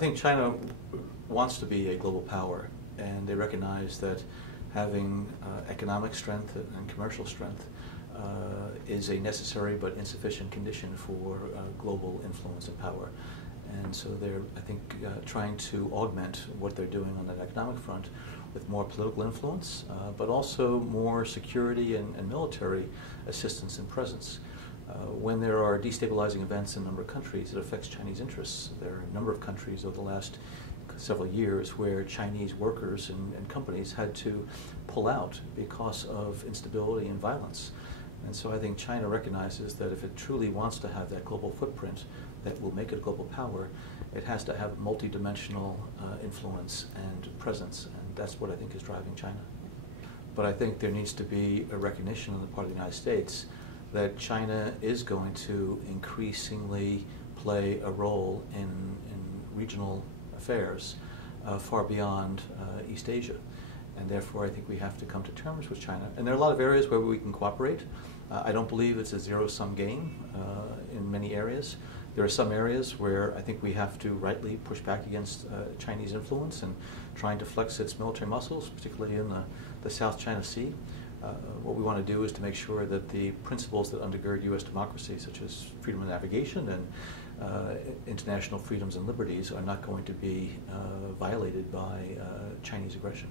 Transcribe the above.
think China wants to be a global power, and they recognize that having economic strength and commercial strength is a necessary but insufficient condition for global influence and power. And so they're, I think, trying to augment what they're doing on that economic front with more political influence, but also more security and military assistance and presence. When there are destabilizing events in a number of countries, it affects Chinese interests. There are a number of countries over the last several years where Chinese workers and companies had to pull out because of instability and violence. And so I think China recognizes that if it truly wants to have that global footprint that will make it a global power, it has to have multidimensional influence and presence, and that's what I think is driving China. But I think there needs to be a recognition on the part of the United States that China is going to increasingly play a role in regional affairs far beyond East Asia. And therefore I think we have to come to terms with China. And there are a lot of areas where we can cooperate. I don't believe it's a zero-sum game in many areas. There are some areas where I think we have to rightly push back against Chinese influence and trying to flex its military muscles, particularly in the South China Sea. What we want to do is to make sure that the principles that undergird U.S. democracy, such as freedom of navigation and international freedoms and liberties, are not going to be violated by Chinese aggression.